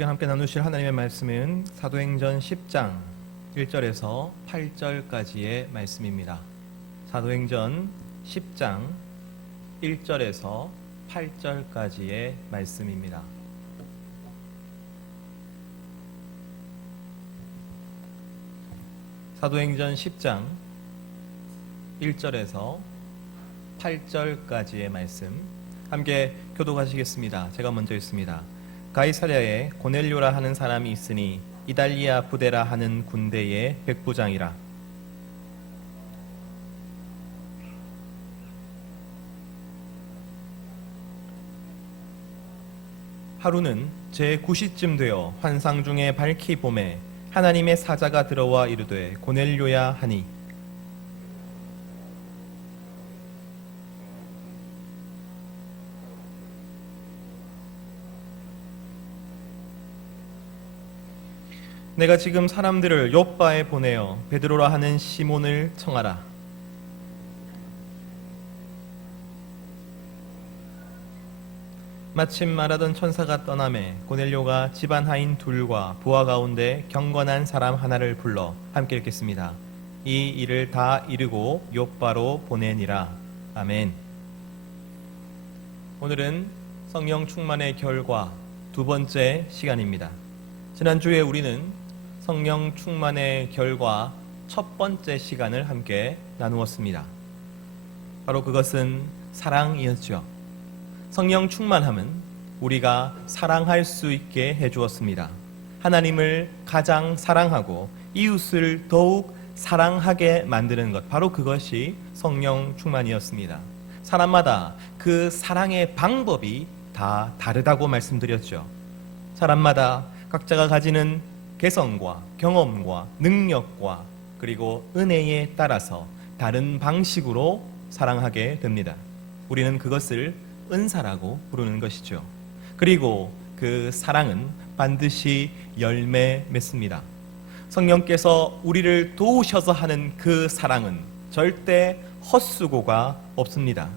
시간 함께 나누실 하나님의 말씀은 사도행전 10장 1절에서 8절까지의 말씀입니다. 사도행전 10장 1절에서 8절까지의 말씀입니다. 사도행전 10장 1절에서 8절까지의 말씀 함께 교독하시겠습니다. 제가 먼저 읽습니다. 가이사랴에 고넬료라 하는 사람이 있으니 이달리아 부데라 하는 군대의 백부장이라. 하루는 제9시쯤 되어 환상 중에 밝히 봄에 하나님의 사자가 들어와 이르되 고넬료야 하니, 내가 지금 사람들을 욥바에 보내어 베드로라 하는 시몬을 청하라. 마침 말하던 천사가 떠나매 고넬료가 집안 하인 둘과 부하 가운데 경건한 사람 하나를 불러 함께 읽겠습니다. 이 일을 다 이루고 욥바로 보내니라. 아멘. 오늘은 성령 충만의 결과 두 번째 시간입니다. 지난주에 우리는 성령 충만의 결과 첫 번째 시간을 함께 나누었습니다. 바로 그것은 사랑이었죠. 성령 충만함은 우리가 사랑할 수 있게 해주었습니다. 하나님을 가장 사랑하고 이웃을 더욱 사랑하게 만드는 것, 바로 그것이 성령 충만이었습니다. 사람마다 그 사랑의 방법이 다 다르다고 말씀드렸죠. 사람마다 각자가 가지는 개성과 경험과 능력과 그리고 은혜에 따라서 다른 방식으로 사랑하게 됩니다. 우리는 그것을 은사라고 부르는 것이죠. 그리고 그 사랑은 반드시 열매 맺습니다. 성령께서 우리를 도우셔서 하는 그 사랑은 절대 헛수고가 없습니다.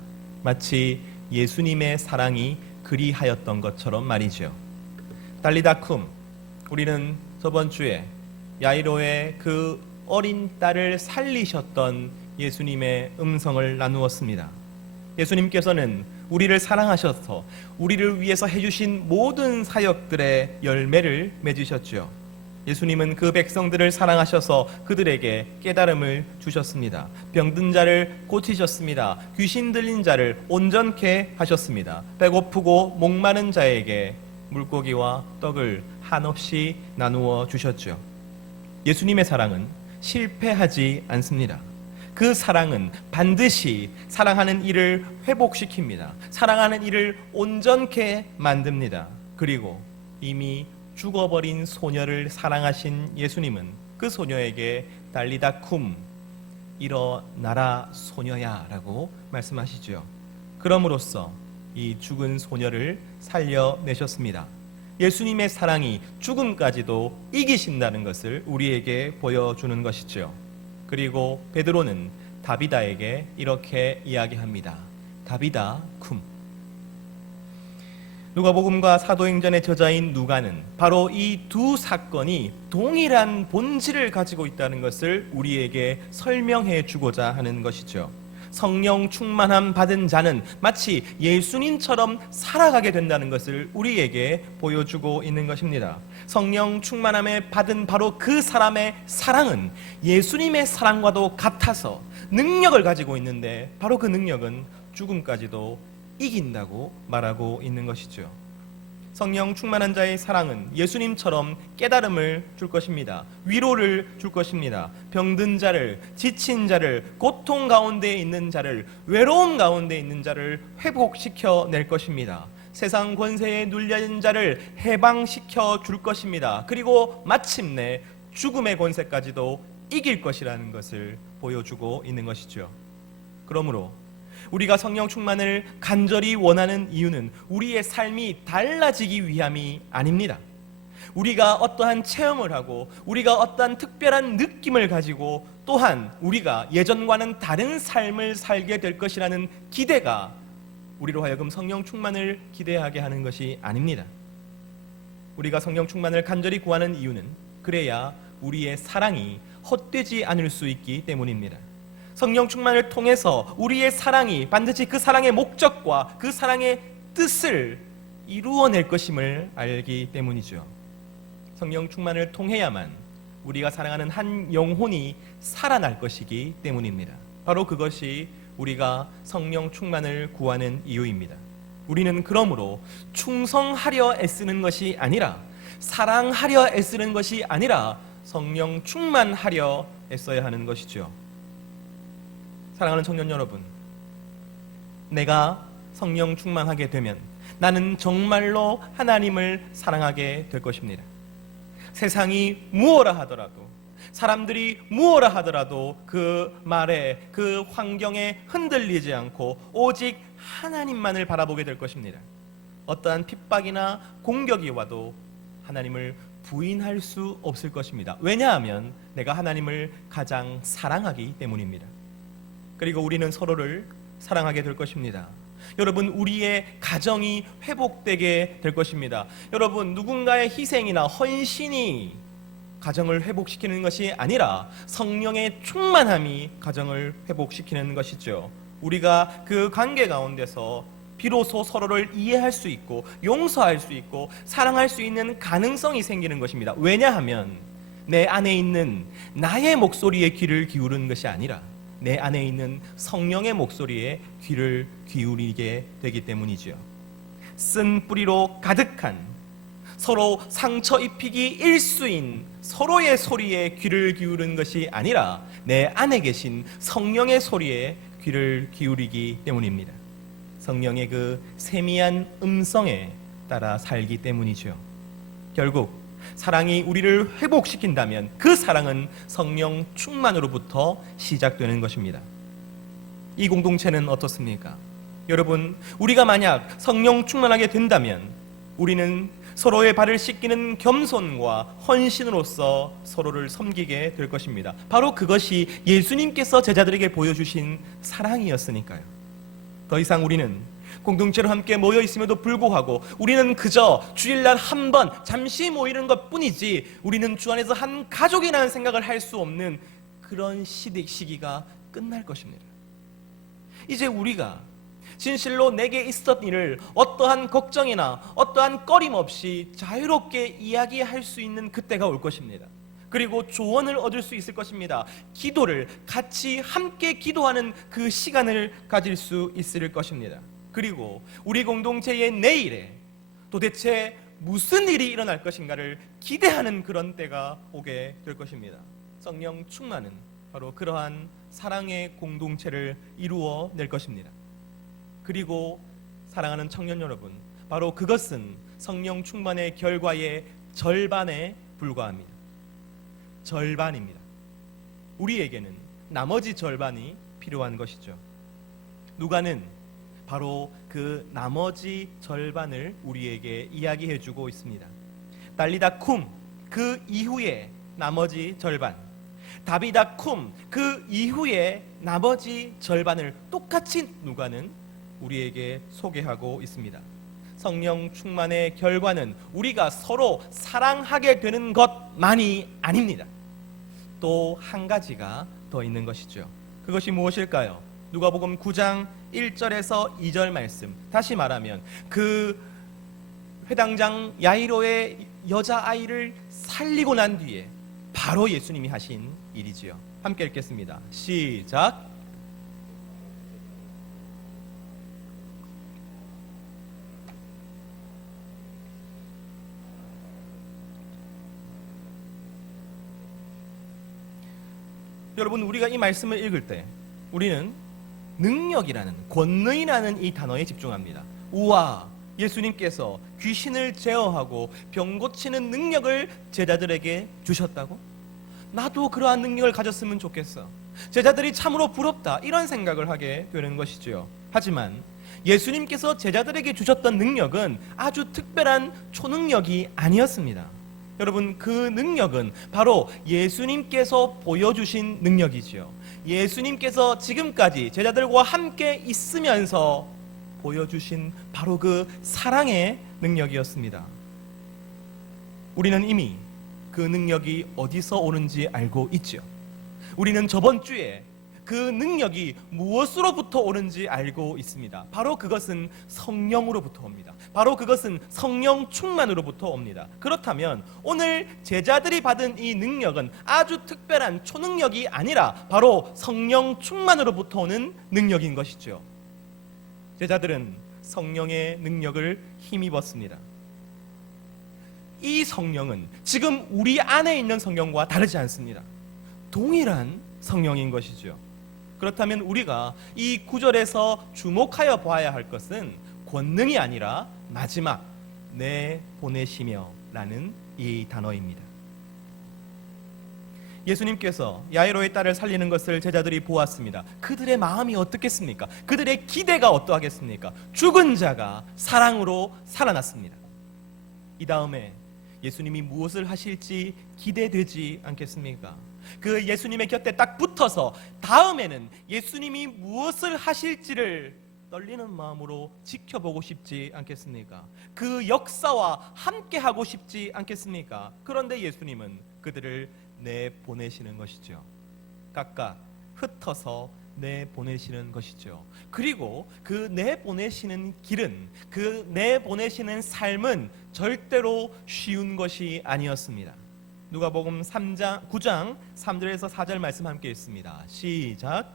마치 예수님의 사랑이 그리하였던 것처럼 말이죠. 달리다쿰, 우리는 저번 주에 야이로의 그 어린 딸을 살리셨던 예수님의 음성을 나누었습니다. 예수님께서는 우리를 사랑하셔서 우리를 위해서 해주신 모든 사역들의 열매를 맺으셨죠. 예수님은 그 백성들을 사랑하셔서 그들에게 깨달음을 주셨습니다. 병든 자를 고치셨습니다. 귀신 들린 자를 온전케 하셨습니다. 배고프고 목마른 자에게 물고기와 떡을 한없이 나누어 주셨죠. 예수님의 사랑은 실패하지 않습니다. 그 사랑은 반드시 사랑하는 이를 회복시킵니다. 사랑하는 이를 온전케 만듭니다. 그리고 이미 죽어버린 소녀를 사랑하신 예수님은 그 소녀에게 달리다쿰, 일어나라 소녀야 라고 말씀하시죠. 그럼으로써 이 죽은 소녀를 살려내셨습니다. 예수님의 사랑이 죽음까지도 이기신다는 것을 우리에게 보여주는 것이죠. 그리고 베드로는 다비다에게 이렇게 이야기합니다. 다비다 쿰. 누가복음과 사도행전의 저자인 누가는 바로 이 두 사건이 동일한 본질을 가지고 있다는 것을 우리에게 설명해 주고자 하는 것이죠. 성령 충만함 받은 자는 마치 예수님처럼 살아가게 된다는 것을 우리에게 보여주고 있는 것입니다. 성령 충만함에 받은 바로 그 사람의 사랑은 예수님의 사랑과도 같아서 능력을 가지고 있는데, 바로 그 능력은 죽음까지도 이긴다고 말하고 있는 것이죠. 성령 충만한 자의 사랑은 예수님처럼 깨달음을 줄 것입니다. 위로를 줄 것입니다. 병든 자를, 지친 자를, 고통 가운데 있는 자를, 외로움 가운데 있는 자를 회복시켜 낼 것입니다. 세상 권세에 눌려진 자를 해방시켜 줄 것입니다. 그리고 마침내 죽음의 권세까지도 이길 것이라는 것을 보여주고 있는 것이죠. 그러므로 우리가 성령 충만을 간절히 원하는 이유는 우리의 삶이 달라지기 위함이 아닙니다. 우리가 어떠한 체험을 하고 우리가 어떠한 특별한 느낌을 가지고 또한 우리가 예전과는 다른 삶을 살게 될 것이라는 기대가 우리로 하여금 성령 충만을 기대하게 하는 것이 아닙니다. 우리가 성령 충만을 간절히 구하는 이유는 그래야 우리의 사랑이 헛되지 않을 수 있기 때문입니다. 성령 충만을 통해서 우리의 사랑이 반드시 그 사랑의 목적과 그 사랑의 뜻을 이루어낼 것임을 알기 때문이죠. 성령 충만을 통해야만 우리가 사랑하는 한 영혼이 살아날 것이기 때문입니다. 바로 그것이 우리가 성령 충만을 구하는 이유입니다. 우리는 그러므로 충성하려 애쓰는 것이 아니라, 사랑하려 애쓰는 것이 아니라 성령 충만하려 애써야 하는 것이죠. 사랑하는 청년 여러분, 내가 성령 충만하게 되면 나는 정말로 하나님을 사랑하게 될 것입니다. 세상이 무엇라 하더라도, 사람들이 무엇라 하더라도 그 말에, 그 환경에 흔들리지 않고 오직 하나님만을 바라보게 될 것입니다. 어떠한 핍박이나 공격이 와도 하나님을 부인할 수 없을 것입니다. 왜냐하면 내가 하나님을 가장 사랑하기 때문입니다. 그리고 우리는 서로를 사랑하게 될 것입니다. 여러분, 우리의 가정이 회복되게 될 것입니다. 여러분, 누군가의 희생이나 헌신이 가정을 회복시키는 것이 아니라 성령의 충만함이 가정을 회복시키는 것이죠. 우리가 그 관계 가운데서 비로소 서로를 이해할 수 있고 용서할 수 있고 사랑할 수 있는 가능성이 생기는 것입니다. 왜냐하면 내 안에 있는 나의 목소리에 귀를 기울이는 것이 아니라 내 안에 있는 성령의 목소리에 귀를 기울이게 되기 때문이죠. 쓴 뿌리로 가득한, 서로 상처 입히기 일수인 서로의 소리에 귀를 기울이는 것이 아니라 내 안에 계신 성령의 소리에 귀를 기울이기 때문입니다. 성령의 그 세미한 음성에 따라 살기 때문이죠. 결국 사랑이 우리를 회복시킨다면 그 사랑은 성령 충만으로부터 시작되는 것입니다. 이 공동체는 어떻습니까? 여러분, 우리가 만약 성령 충만하게 된다면 우리는 서로의 발을 씻기는 겸손과 헌신으로서 서로를 섬기게 될 것입니다. 바로 그것이 예수님께서 제자들에게 보여주신 사랑이었으니까요. 더 이상 우리는 공동체로 함께 모여 있음에도 불구하고 우리는 그저 주일날 한 번 잠시 모이는 것 뿐이지 우리는 주 안에서 한 가족이라는 생각을 할 수 없는 그런 시기가 끝날 것입니다. 이제 우리가 진실로 내게 있었던 일을 어떠한 걱정이나 어떠한 꺼림 없이 자유롭게 이야기할 수 있는 그때가 올 것입니다. 그리고 조언을 얻을 수 있을 것입니다. 기도를 같이 함께 기도하는 그 시간을 가질 수 있을 것입니다. 그리고 우리 공동체의 내일에 도대체 무슨 일이 일어날 것인가를 기대하는 그런 때가 오게 될 것입니다. 성령 충만은 바로 그러한 사랑의 공동체를 이루어 낼 것입니다. 그리고 사랑하는 청년 여러분, 바로 그것은 성령 충만의 결과의 절반에 불과합니다. 절반입니다. 우리에게는 나머지 절반이 필요한 것이죠. 누가는 바로 그 나머지 절반을 우리에게 이야기해 주고 있습니다. 달리다 쿰, 그 이후에 나머지 절반, 다비다 쿰, 그 이후에 나머지 절반을 똑같이 누가는 우리에게 소개하고 있습니다. 성령 충만의 결과는 우리가 서로 사랑하게 되는 것만이 아닙니다. 또 한 가지가 더 있는 것이죠. 그것이 무엇일까요? 누가복음 9장 1절에서 2절 말씀. 다시 말하면 그 회당장 야이로의 여자아이를 살리고 난 뒤에 바로 예수님이 하신 일이지요. 함께 읽겠습니다. 시작. 여러분, 우리가 이 말씀을 읽을 때 우리는 능력이라는, 권능이라는 이 단어에 집중합니다. 우와, 예수님께서 귀신을 제어하고 병 고치는 능력을 제자들에게 주셨다고? 나도 그러한 능력을 가졌으면 좋겠어. 제자들이 참으로 부럽다, 이런 생각을 하게 되는 것이지요. 하지만 예수님께서 제자들에게 주셨던 능력은 아주 특별한 초능력이 아니었습니다. 여러분, 그 능력은 바로 예수님께서 보여주신 능력이지요. 예수님께서 지금까지 제자들과 함께 있으면서 보여주신 바로 그 사랑의 능력이었습니다. 우리는 이미 그 능력이 어디서 오는지 알고 있죠. 우리는 저번 주에 그 능력이 무엇으로부터 오는지 알고 있습니다. 바로 그것은 성령으로부터 옵니다. 바로 그것은 성령 충만으로부터 옵니다. 그렇다면 오늘 제자들이 받은 이 능력은 아주 특별한 초능력이 아니라 바로 성령 충만으로부터 오는 능력인 것이죠. 제자들은 성령의 능력을 힘입었습니다. 이 성령은 지금 우리 안에 있는 성령과 다르지 않습니다. 동일한 성령인 것이죠. 그렇다면 우리가 이 구절에서 주목하여 보아야 할 것은 권능이 아니라 마지막 내 보내시며 라는 이 단어입니다. 예수님께서 야이로의 딸을 살리는 것을 제자들이 보았습니다. 그들의 마음이 어떻겠습니까? 그들의 기대가 어떠하겠습니까? 죽은 자가 사랑으로 살아났습니다. 이 다음에 예수님이 무엇을 하실지 기대되지 않겠습니까? 그 예수님의 곁에 딱 붙어서 다음에는 예수님이 무엇을 하실지를 떨리는 마음으로 지켜보고 싶지 않겠습니까? 그 역사와 함께 하고 싶지 않겠습니까? 그런데 예수님은 그들을 내보내시는 것이죠. 각각 흩어서 내보내시는 것이죠. 그리고 그 내보내시는 길은, 그 내보내시는 삶은 절대로 쉬운 것이 아니었습니다. 누가복음 9장 3절에서 4절 말씀 함께 읽습니다. 시작.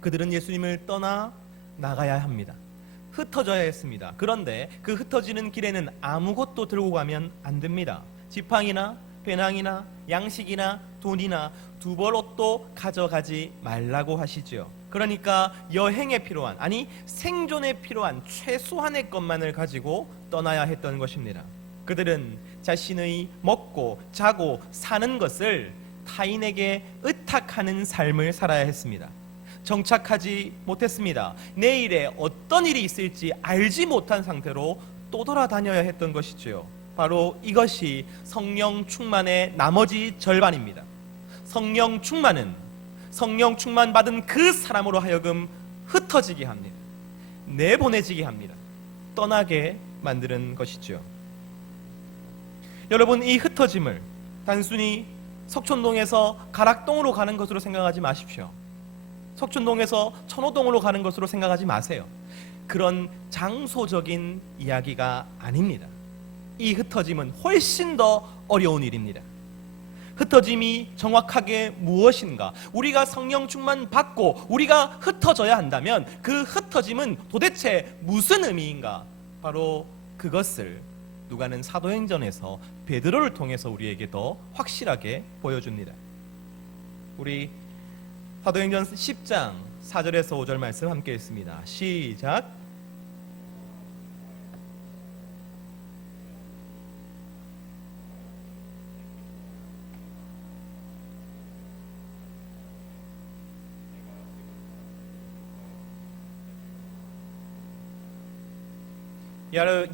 그들은 예수님을 떠나 나가야 합니다. 흩어져야 했습니다. 그런데 그 흩어지는 길에는 아무것도 들고 가면 안 됩니다. 지팡이나 배낭이나 양식이나 돈이나 두벌 옷도 가져가지 말라고 하시죠. 그러니까 여행에 필요한, 아니 생존에 필요한 최소한의 것만을 가지고 떠나야 했던 것입니다. 그들은 자신의 먹고 자고 사는 것을 타인에게 의탁하는 삶을 살아야 했습니다. 정착하지 못했습니다. 내일에 어떤 일이 있을지 알지 못한 상태로 또 돌아다녀야 했던 것이지요. 바로 이것이 성령 충만의 나머지 절반입니다. 성령 충만은 성령 충만 받은 그 사람으로 하여금 흩어지게 합니다. 내보내지게 합니다. 떠나게 만드는 것이죠. 여러분, 이 흩어짐을 단순히 석촌동에서 가락동으로 가는 것으로 생각하지 마십시오. 석촌동에서 천호동으로 가는 것으로 생각하지 마세요. 그런 장소적인 이야기가 아닙니다. 이 흩어짐은 훨씬 더 어려운 일입니다. 흩어짐이 정확하게 무엇인가? 우리가 성령 충만 받고 우리가 흩어져야 한다면 그 흩어짐은 도대체 무슨 의미인가? 바로 그것을 누가는 사도행전에서 베드로를 통해서 우리에게 더 확실하게 보여줍니다. 우리 사도행전 10장 4절에서 5절 말씀 함께 읽습니다. 시작.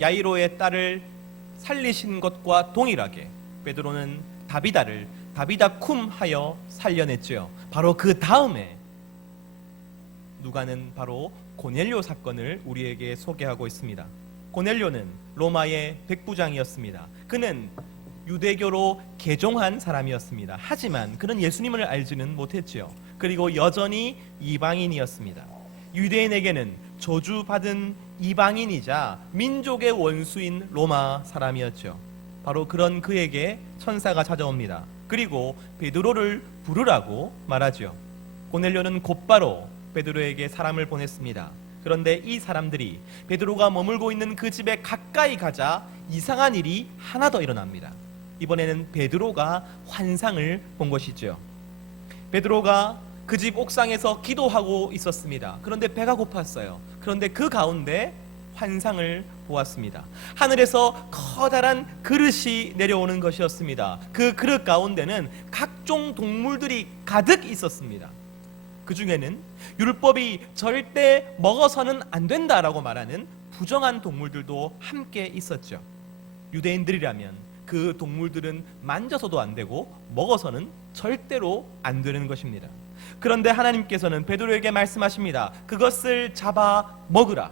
야이로의 딸을 살리신 것과 동일하게 베드로는 다비다를 다비다쿰 하여 살려냈죠. 바로 그 다음에 누가는 바로 고넬료 사건을 우리에게 소개하고 있습니다. 고넬료는 로마의 백부장이었습니다. 그는 유대교로 개종한 사람이었습니다. 하지만 그는 예수님을 알지는 못했지요. 그리고 여전히 이방인이었습니다. 유대인에게는 저주받은 이방인이자 민족의 원수인 로마 사람이었죠. 바로 그런 그에게 천사가 찾아옵니다. 그리고 베드로를 부르라고 말하죠. 고넬료는 곧바로 베드로에게 사람을 보냈습니다. 그런데 이 사람들이 베드로가 머물고 있는 그 집에 가까이 가자 이상한 일이 하나 더 일어납니다. 이번에는 베드로가 환상을 본 것이죠. 베드로가 그 집 옥상에서 기도하고 있었습니다. 그런데 배가 고팠어요. 그런데 그 가운데 환상을 보았습니다. 하늘에서 커다란 그릇이 내려오는 것이었습니다. 그 그릇 가운데는 각종 동물들이 가득 있었습니다. 그 중에는 율법이 절대 먹어서는 안 된다라고 말하는 부정한 동물들도 함께 있었죠. 유대인들이라면 그 동물들은 만져서도 안 되고 먹어서는 절대로 안 되는 것입니다. 그런데 하나님께서는 베드로에게 말씀하십니다. 그것을 잡아 먹으라.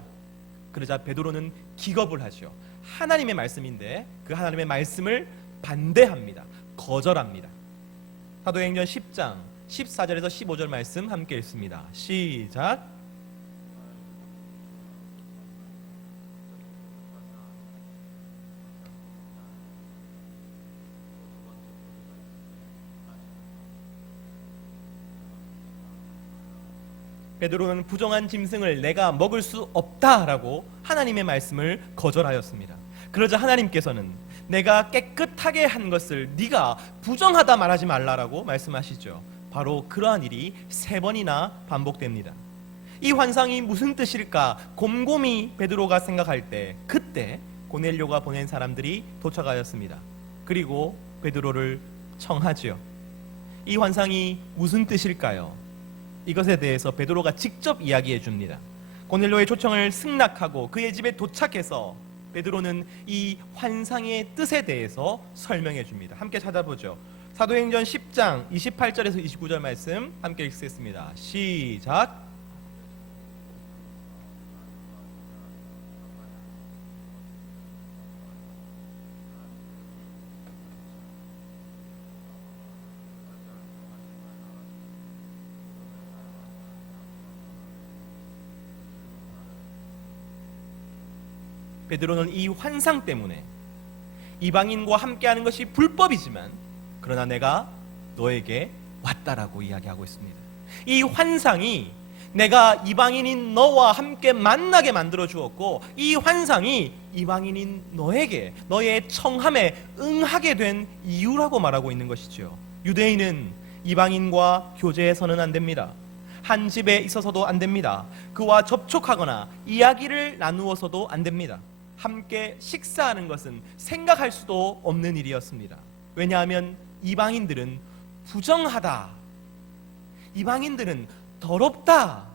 그러자 베드로는 기겁을 하죠. 하나님의 말씀인데 그 하나님의 말씀을 반대합니다. 거절합니다. 사도행전 10장 14절에서 15절 말씀 함께 읽습니다. 시작. 베드로는 부정한 짐승을 내가 먹을 수 없다라고 하나님의 말씀을 거절하였습니다. 그러자 하나님께서는 내가 깨끗하게 한 것을 네가 부정하다 말하지 말라라고 말씀하시죠. 바로 그러한 일이 3번이나 반복됩니다. 이 환상이 무슨 뜻일까 곰곰이 베드로가 생각할 때 그때 고넬료가 보낸 사람들이 도착하였습니다. 그리고 베드로를 청하지요. 이 환상이 무슨 뜻일까요? 이것에 대해서 베드로가 직접 이야기해 줍니다. 고넬료의 초청을 승낙하고 그의 집에 도착해서 베드로는 이 환상의 뜻에 대해서 설명해 줍니다. 함께 찾아보죠. 사도행전 10장 28절에서 29절 말씀 함께 읽겠습니다. 시작. 베드로는 이 환상 때문에 이방인과 함께하는 것이 불법이지만 그러나 내가 너에게 왔다라고 이야기하고 있습니다. 이 환상이 내가 이방인인 너와 함께 만나게 만들어 주었고 이 환상이 이방인인 너에게 너의 청함에 응하게 된 이유라고 말하고 있는 것이죠. 유대인은 이방인과 교제해서는 안 됩니다. 한 집에 있어서도 안 됩니다. 그와 접촉하거나 이야기를 나누어서도 안 됩니다. 함께 식사하는 것은 생각할 수도 없는 일이었습니다. 왜냐하면 이방인들은 부정하다, 이방인들은 더럽다,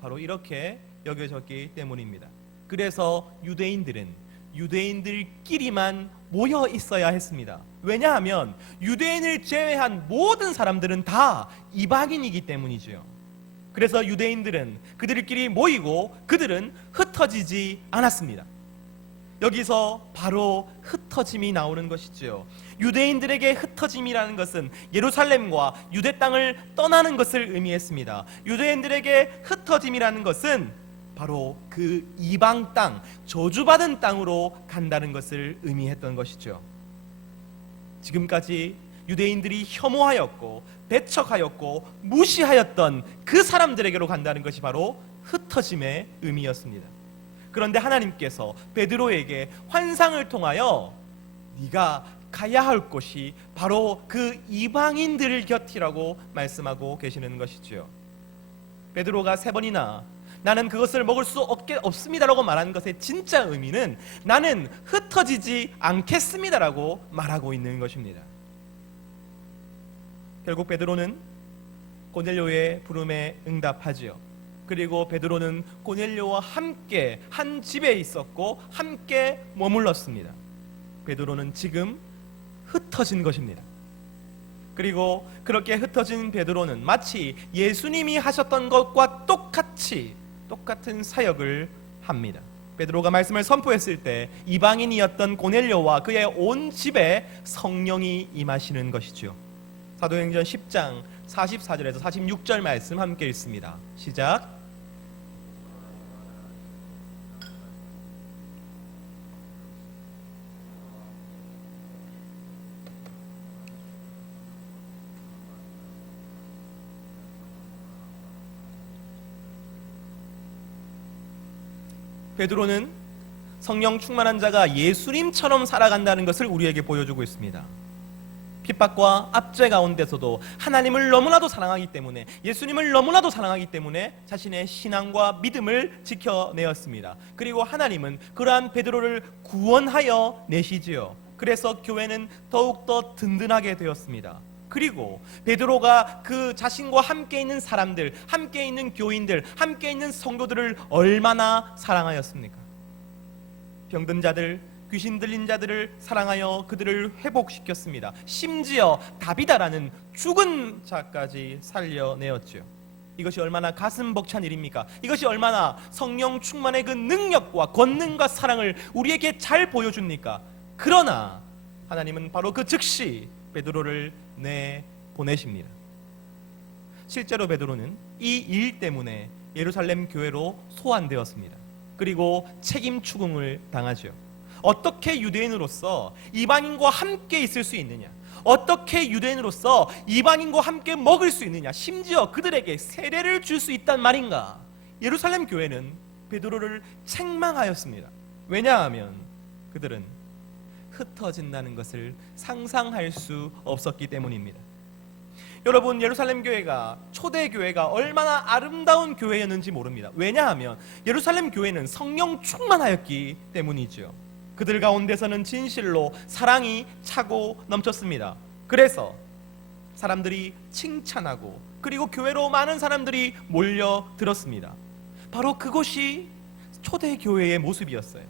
바로 이렇게 여겨졌기 때문입니다. 그래서 유대인들은 유대인들끼리만 모여 있어야 했습니다. 왜냐하면 유대인을 제외한 모든 사람들은 다 이방인이기 때문이죠. 그래서 유대인들은 그들끼리 모이고 그들은 흩어지지 않았습니다. 여기서 바로 흩어짐이 나오는 것이죠. 유대인들에게 흩어짐이라는 것은 예루살렘과 유대 땅을 떠나는 것을 의미했습니다. 유대인들에게 흩어짐이라는 것은 바로 그 이방 땅, 저주받은 땅으로 간다는 것을 의미했던 것이죠. 지금까지 유대인들이 혐오하였고 배척하였고 무시하였던 그 사람들에게로 간다는 것이 바로 흩어짐의 의미였습니다. 그런데 하나님께서 베드로에게 환상을 통하여 네가 가야 할 곳이 바로 그 이방인들 곁이라고 말씀하고 계시는 것이지요. 베드로가 3번이나 나는 그것을 먹을 수 없습니다라고 말하는 것의 진짜 의미는 나는 흩어지지 않겠습니다라고 말하고 있는 것입니다. 결국 베드로는 고넬료의 부름에 응답하지요. 그리고 베드로는 고넬료와 함께 한 집에 있었고 함께 머물렀습니다. 베드로는 지금 흩어진 것입니다. 그리고 그렇게 흩어진 베드로는 마치 예수님이 하셨던 것과 똑같은 사역을 합니다. 베드로가 말씀을 선포했을 때 이방인이었던 고넬료와 그의 온 집에 성령이 임하시는 것이죠. 사도행전 10장 44절에서 46절 말씀 함께 읽습니다. 시작. 베드로는 성령 충만한 자가 예수님처럼 살아간다는 것을 우리에게 보여주고 있습니다. 핍박과 압제 가운데서도 하나님을 너무나도 사랑하기 때문에 예수님을 너무나도 사랑하기 때문에 자신의 신앙과 믿음을 지켜내었습니다. 그리고 하나님은 그러한 베드로를 구원하여 내시지요. 그래서 교회는 더욱더 든든하게 되었습니다. 그리고 베드로가 그 자신과 함께 있는 사람들, 함께 있는 교인들, 함께 있는 성도들을 얼마나 사랑하였습니까? 병든 자들, 귀신 들린 자들을 사랑하여 그들을 회복시켰습니다. 심지어 다비다라는 죽은 자까지 살려내었지요. 이것이 얼마나 가슴 벅찬 일입니까? 이것이 얼마나 성령 충만의 그 능력과 권능과 사랑을 우리에게 잘 보여줍니까? 그러나 하나님은 바로 그 즉시 베드로를 내보내십니다. 실제로 베드로는 이 일 때문에 예루살렘 교회로 소환되었습니다. 그리고 책임 추궁을 당하죠. 어떻게 유대인으로서 이방인과 함께 있을 수 있느냐? 어떻게 유대인으로서 이방인과 함께 먹을 수 있느냐? 심지어 그들에게 세례를 줄 수 있단 말인가? 예루살렘 교회는 베드로를 책망하였습니다. 왜냐하면 그들은 흩어진다는 것을 상상할 수 없었기 때문입니다. 여러분, 예루살렘 교회가 초대 교회가 얼마나 아름다운 교회였는지 모릅니다. 왜냐하면 예루살렘 교회는 성령 충만하였기 때문이죠. 그들 가운데서는 진실로 사랑이 차고 넘쳤습니다. 그래서 사람들이 칭찬하고 그리고 교회로 많은 사람들이 몰려들었습니다. 바로 그것이 초대교회의 모습이었어요.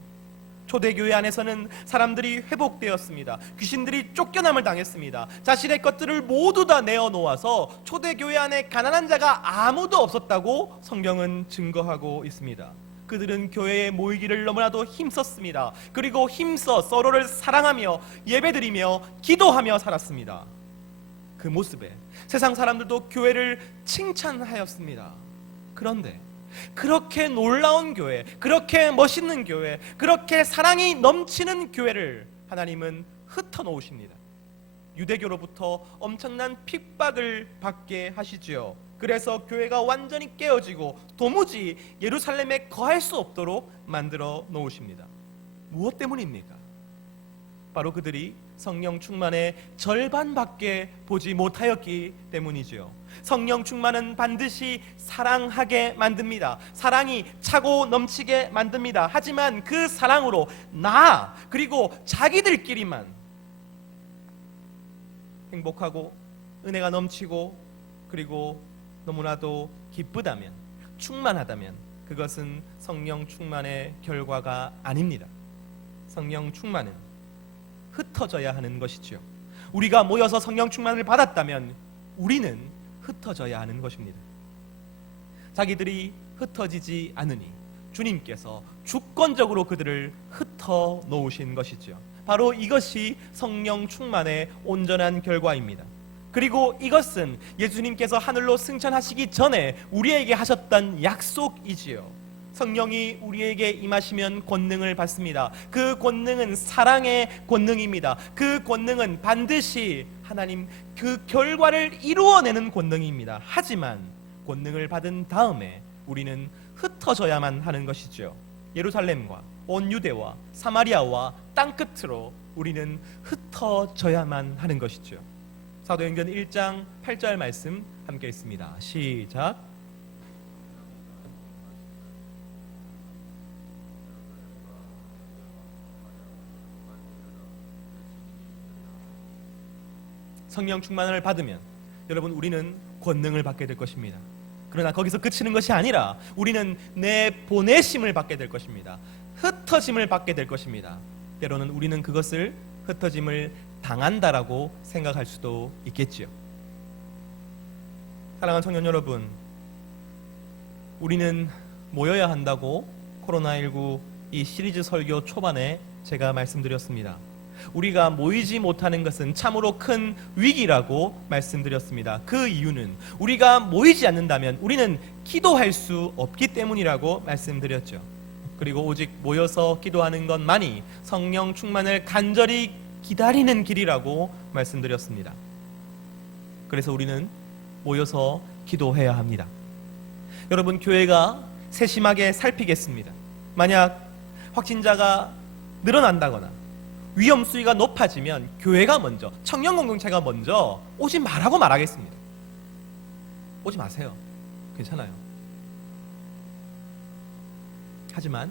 초대교회 안에서는 사람들이 회복되었습니다. 귀신들이 쫓겨남을 당했습니다. 자신의 것들을 모두 다 내어놓아서 초대교회 안에 가난한 자가 아무도 없었다고 성경은 증거하고 있습니다. 그들은 교회에 모이기를 너무나도 힘썼습니다. 그리고 힘써 서로를 사랑하며 예배드리며 기도하며 살았습니다. 그 모습에 세상 사람들도 교회를 칭찬하였습니다. 그런데 그렇게 놀라운 교회, 그렇게 멋있는 교회, 그렇게 사랑이 넘치는 교회를 하나님은 흩어놓으십니다. 유대교로부터 엄청난 핍박을 받게 하시지요. 그래서 교회가 완전히 깨어지고 도무지 예루살렘에 거할 수 없도록 만들어 놓으십니다. 무엇 때문입니까? 바로 그들이 성령 충만의 절반밖에 보지 못하였기 때문이지요. 성령 충만은 반드시 사랑하게 만듭니다. 사랑이 차고 넘치게 만듭니다. 하지만 그 사랑으로 나 그리고 자기들끼리만 행복하고 은혜가 넘치고 그리고 너무나도 기쁘다면, 충만하다면 그것은 성령 충만의 결과가 아닙니다. 성령 충만은 흩어져야 하는 것이죠. 우리가 모여서 성령 충만을 받았다면 우리는 흩어져야 하는 것입니다. 자기들이 흩어지지 않으니 주님께서 주권적으로 그들을 흩어 놓으신 것이죠. 바로 이것이 성령 충만의 온전한 결과입니다. 그리고 이것은 예수님께서 하늘로 승천하시기 전에 우리에게 하셨던 약속이지요. 성령이 우리에게 임하시면 권능을 받습니다. 그 권능은 사랑의 권능입니다. 그 권능은 반드시 하나님 그 결과를 이루어내는 권능입니다. 하지만 권능을 받은 다음에 우리는 흩어져야만 하는 것이죠. 예루살렘과 온 유대와 사마리아와 땅끝으로 우리는 흩어져야만 하는 것이죠. 사도행전 1장 8절 말씀 함께 읽습니다. 시작. 성령 충만을 받으면 여러분 우리는 권능을 받게 될 것입니다. 그러나 거기서 그치는 것이 아니라 우리는 내보내심을 받게 될 것입니다. 흩어짐을 받게 될 것입니다. 때로는 우리는 그것을 흩어짐을 당한다라고 생각할 수도 있겠지요. 사랑하는 청년 여러분, 우리는 모여야 한다고 코로나19 이 시리즈 설교 초반에 제가 말씀드렸습니다. 우리가 모이지 못하는 것은 참으로 큰 위기라고 말씀드렸습니다. 그 이유는 우리가 모이지 않는다면 우리는 기도할 수 없기 때문이라고 말씀드렸죠. 그리고 오직 모여서 기도하는 것만이 성령 충만을 간절히 기다리는 길이라고 말씀드렸습니다. 그래서 우리는 모여서 기도해야 합니다. 여러분, 교회가 세심하게 살피겠습니다. 만약 확진자가 늘어난다거나 위험 수위가 높아지면 교회가 먼저, 청년 공동체가 먼저 오지 말라고 말하겠습니다. 오지 마세요. 괜찮아요. 하지만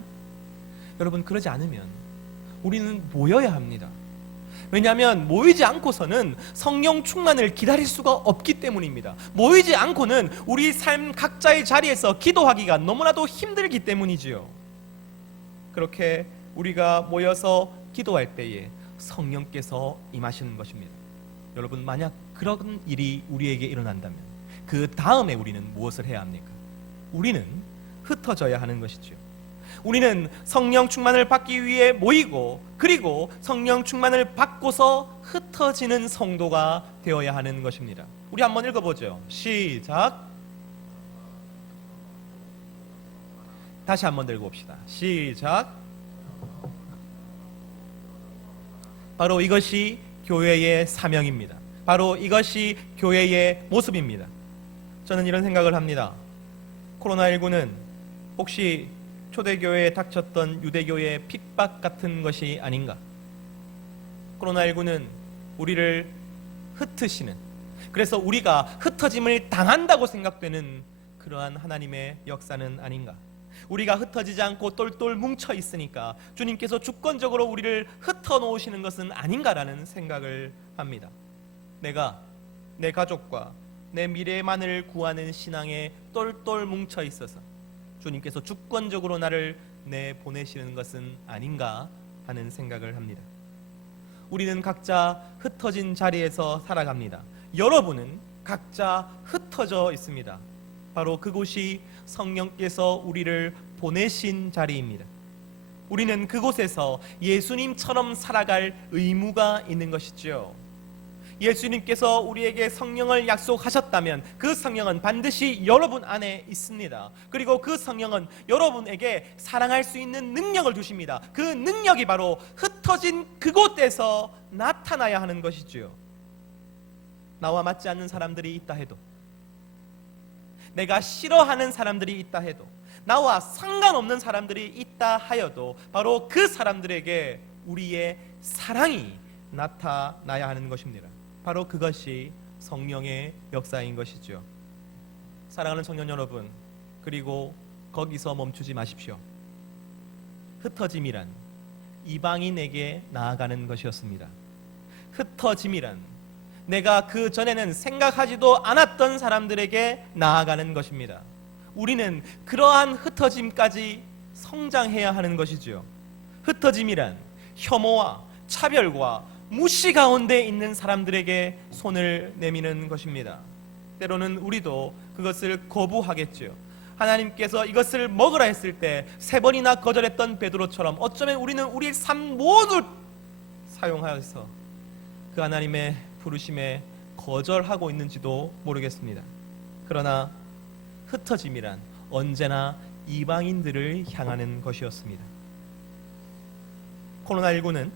여러분, 그러지 않으면 우리는 모여야 합니다. 왜냐하면 모이지 않고서는 성령 충만을 기다릴 수가 없기 때문입니다. 모이지 않고는 우리 삶 각자의 자리에서 기도하기가 너무나도 힘들기 때문이지요. 그렇게 우리가 모여서 기도할 때에 성령께서 임하시는 것입니다. 여러분, 만약 그런 일이 우리에게 일어난다면 그 다음에 우리는 무엇을 해야 합니까? 우리는 흩어져야 하는 것이죠. 우리는 성령 충만을 받기 위해 모이고, 그리고 성령 충만을 받고서 흩어지는 성도가 되어야 하는 것입니다. 우리 한번 읽어보죠. 시작. 다시 한번 들고 봅시다. 시작. 바로 이것이 교회의 사명입니다. 바로 이것이 교회의 모습입니다. 저는 이런 생각을 합니다. 코로나19는 혹시 초대교회에 닥쳤던 유대교의 핍박 같은 것이 아닌가? 코로나19는 우리를 흩으시는, 그래서 우리가 흩어짐을 당한다고 생각되는 그러한 하나님의 역사는 아닌가? 우리가 흩어지지 않고 똘똘 뭉쳐 있으니까 주님께서 주권적으로 우리를 흩어 놓으시는 것은 아닌가라는 생각을 합니다. 내가 내 가족과 내 미래만을 구하는 신앙에 똘똘 뭉쳐 있어서 주님께서 주권적으로 나를 내보내시는 것은 아닌가 하는 생각을 합니다. 우리는 각자 흩어진 자리에서 살아갑니다. 여러분은 각자 흩어져 있습니다. 바로 그곳이 성령께서 우리를 보내신 자리입니다. 우리는 그곳에서 예수님처럼 살아갈 의무가 있는 것이죠. 예수님께서 우리에게 성령을 약속하셨다면 그 성령은 반드시 여러분 안에 있습니다. 그리고 그 성령은 여러분에게 사랑할 수 있는 능력을 주십니다. 그 능력이 바로 흩어진 그곳에서 나타나야 하는 것이지요. 나와 맞지 않는 사람들이 있다 해도, 내가 싫어하는 사람들이 있다 해도, 나와 상관없는 사람들이 있다 하여도 바로 그 사람들에게 우리의 사랑이 나타나야 하는 것입니다. 바로 그것이 성령의 역사인 것이죠. 사랑하는 청년 여러분, 그리고 거기서 멈추지 마십시오. 흩어짐이란 이방인에게 나아가는 것이었습니다. 흩어짐이란 내가 그 전에는 생각하지도 않았던 사람들에게 나아가는 것입니다. 우리는 그러한 흩어짐까지 성장해야 하는 것이죠. 흩어짐이란 혐오와 차별과 무시 가운데 있는 사람들에게 손을 내미는 것입니다. 때로는 우리도 그것을 거부하겠죠. 하나님께서 이것을 먹으라 했을 때 3번이나 거절했던 베드로처럼 어쩌면 우리는 우리의 삶 모두 사용하여서 그 하나님의 부르심에 거절하고 있는지도 모르겠습니다. 그러나 흩어짐이란 언제나 이방인들을 향하는 것이었습니다. 코로나19는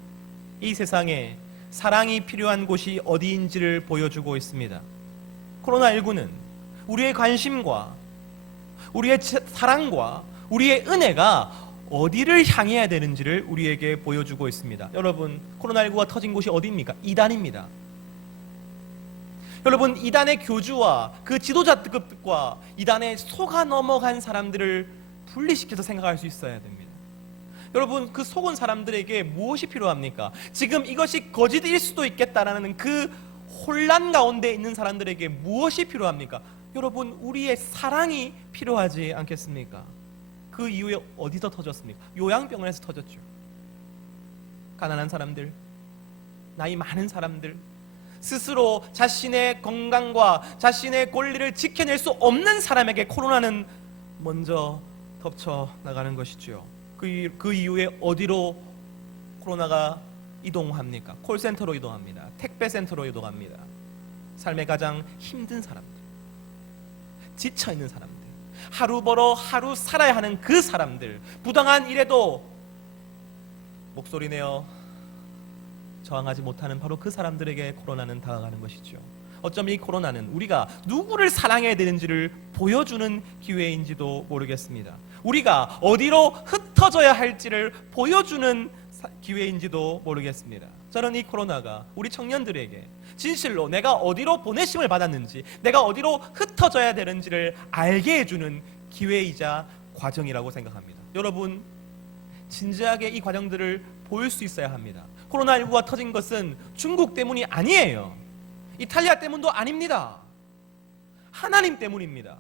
이 세상에 사랑이 필요한 곳이 어디인지를 보여주고 있습니다. 코로나19는 우리의 관심과 우리의 사랑과 우리의 은혜가 어디를 향해야 되는지를 우리에게 보여주고 있습니다. 여러분, 코로나19가 터진 곳이 어디입니까? 이단입니다. 여러분, 이단의 교주와 그 지도자급과 이단에 속아 넘어간 사람들을 분리시켜서 생각할 수 있어야 됩니다. 여러분, 그 속은 사람들에게 무엇이 필요합니까? 지금 이것이 거짓일 수도 있겠다라는 그 혼란 가운데 있는 사람들에게 무엇이 필요합니까? 여러분, 우리의 사랑이 필요하지 않겠습니까? 그 이후에 어디서 터졌습니까? 요양병원에서 터졌죠. 가난한 사람들, 나이 많은 사람들, 스스로 자신의 건강과 자신의 권리를 지켜낼 수 없는 사람에게 코로나는 먼저 덮쳐 나가는 것이죠. 그 이후에 어디로 코로나가 이동합니까? 콜센터로 이동합니다. 택배센터로 이동합니다. 삶의 가장 힘든 사람들, 지쳐있는 사람들, 하루 벌어 하루 살아야 하는 그 사람들, 부당한 일에도 목소리 내어 저항하지 못하는 바로 그 사람들에게 코로나는 다가가는 것이죠. 어쩌면 이 코로나는 우리가 누구를 사랑해야 되는지를 보여주는 기회인지도 모르겠습니다. 우리가 어디로 흩어져야 할지를 보여주는 기회인지도 모르겠습니다. 저는 이 코로나가 우리 청년들에게 진실로 내가 어디로 보내심을 받았는지, 내가 어디로 흩어져야 되는지를 알게 해주는 기회이자 과정이라고 생각합니다. 여러분, 진지하게 이 과정들을 보일 수 있어야 합니다. 코로나19가 터진 것은 중국 때문이 아니에요. 이탈리아 때문도 아닙니다. 하나님 때문입니다.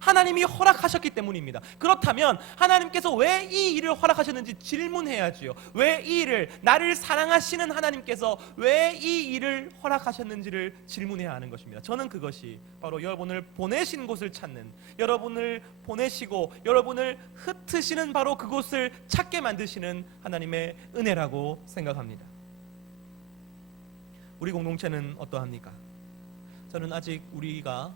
하나님이 허락하셨기 때문입니다. 그렇다면 하나님께서 왜 이 일을 허락하셨는지 질문해야지요. 왜 이 일을, 나를 사랑하시는 하나님께서 왜 이 일을 허락하셨는지를 질문해야 하는 것입니다. 저는 그것이 바로 여러분을 보내신 곳을 찾는, 여러분을 보내시고 여러분을 흩으시는 바로 그곳을 찾게 만드시는 하나님의 은혜라고 생각합니다. 우리 공동체는 어떠합니까? 저는 아직 우리가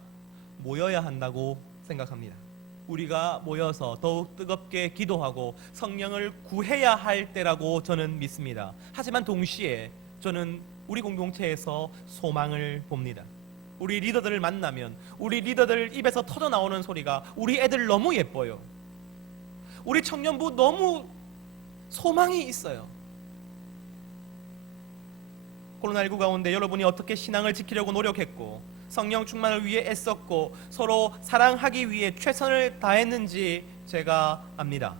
모여야 한다고 생각합니다. 우리가 모여서 더욱 뜨겁게 기도하고 성령을 구해야 할 때라고 저는 믿습니다. 하지만 동시에 저는 우리 공동체에서 소망을 봅니다. 우리 리더들을 만나면 우리 리더들 입에서 터져 나오는 소리가 우리 애들 너무 예뻐요. 우리 청년부 너무 소망이 있어요. 코로나19 가운데 여러분이 어떻게 신앙을 지키려고 노력했고 성령 충만을 위해 애썼고 서로 사랑하기 위해 최선을 다했는지 제가 압니다.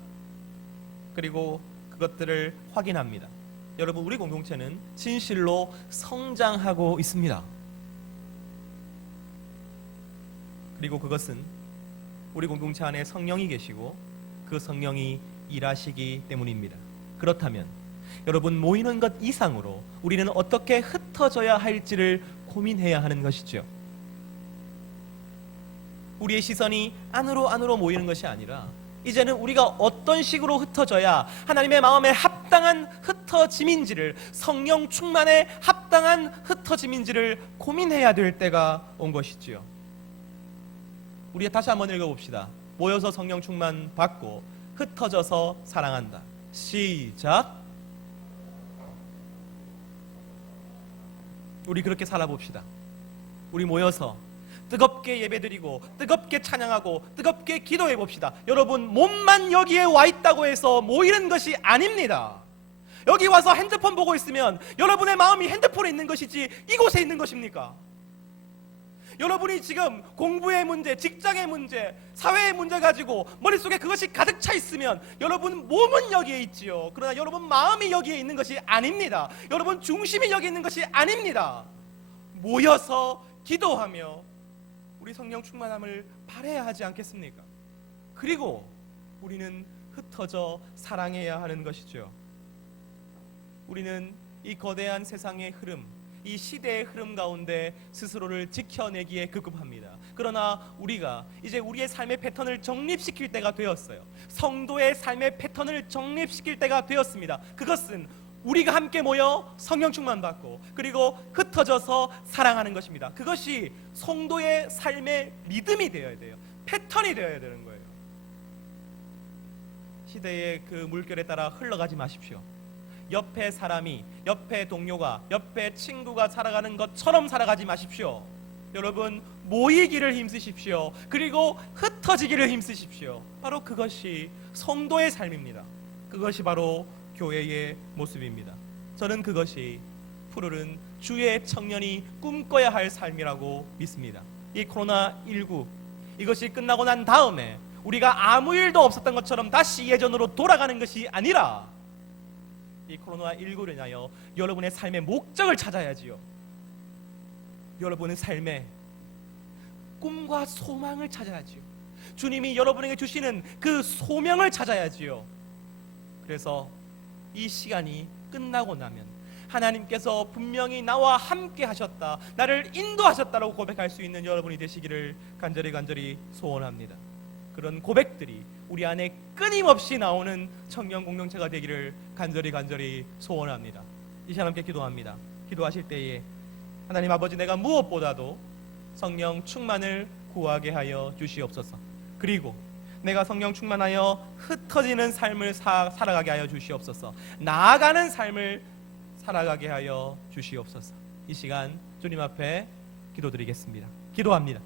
그리고 그것들을 확인합니다. 여러분, 우리 공동체는 진실로 성장하고 있습니다. 그리고 그것은 우리 공동체 안에 성령이 계시고 그 성령이 일하시기 때문입니다. 그렇다면 여러분, 모이는 것 이상으로 우리는 어떻게 흩어져야 할지를 고민해야 하는 것이죠. 우리의 시선이 안으로 모이는 것이 아니라 이제는 우리가 어떤 식으로 흩어져야 하나님의 마음에 합당한 흩어짐인지를, 성령 충만에 합당한 흩어짐인지를 고민해야 될 때가 온 것이지요. 우리 다시 한번 읽어봅시다. 모여서 성령 충만 받고 흩어져서 사랑한다. 시작. 우리 그렇게 살아봅시다. 우리 모여서 뜨겁게 예배드리고 뜨겁게 찬양하고 뜨겁게 기도해 봅시다. 여러분, 몸만 여기에 와 있다고 해서 모이는 것이 아닙니다. 여기 와서 핸드폰 보고 있으면 여러분의 마음이 핸드폰에 있는 것이지 이곳에 있는 것입니까? 여러분이 지금 공부의 문제, 직장의 문제, 사회의 문제 가지고 머릿속에 그것이 가득 차 있으면 여러분 몸은 여기에 있지요. 그러나 여러분 마음이 여기에 있는 것이 아닙니다. 여러분 중심이 여기 있는 것이 아닙니다. 모여서 기도하며 우리 성령 충만함을 바라야 하지 않겠습니까? 그리고 우리는 흩어져 사랑해야 하는 것이죠. 우리는 이 거대한 세상의 흐름, 이 시대의 흐름 가운데 스스로를 지켜내기에 급급합니다. 그러나 우리가 이제 우리의 삶의 패턴을 정립시킬 때가 되었어요. 성도의 삶의 패턴을 정립시킬 때가 되었습니다. 그것은 우리가 함께 모여 성령 충만 받고 그리고 흩어져서 사랑하는 것입니다. 그것이 성도의 삶의 리듬이 되어야 돼요. 패턴이 되어야 되는 거예요. 시대의 그 물결에 따라 흘러가지 마십시오. 옆에 사람이, 옆에 동료가, 옆에 친구가 살아가는 것처럼 살아가지 마십시오. 여러분, 모이기를 힘쓰십시오. 그리고 흩어지기를 힘쓰십시오. 바로 그것이 성도의 삶입니다. 그것이 바로 교회의 모습입니다. 저는 그것이 푸르른 주의 청년이 꿈꿔야 할 삶이라고 믿습니다. 이 코로나19 이것이 끝나고 난 다음에 우리가 아무 일도 없었던 것처럼 다시 예전으로 돌아가는 것이 아니라 이 코로나19를 인하여 여러분의 삶의 목적을 찾아야지요. 여러분의 삶의 꿈과 소망을 찾아야지요. 주님이 여러분에게 주시는 그 소명을 찾아야지요. 그래서 이 시간이 끝나고 나면 하나님께서 분명히 나와 함께 하셨다, 나를 인도하셨다라고 고백할 수 있는 여러분이 되시기를 간절히 소원합니다. 그런 고백들이 우리 안에 끊임없이 나오는 청년 공동체가 되기를 간절히 소원합니다. 이 시간 함께 기도합니다. 기도하실 때에 하나님 아버지, 내가 무엇보다도 성령 충만을 구하게 하여 주시옵소서. 그리고 내가 성령 충만하여 흩어지는 삶을 살아가게 하여 주시옵소서. 나아가는 삶을 살아가게 하여 주시옵소서. 이 시간 주님 앞에 기도드리겠습니다. 기도합니다.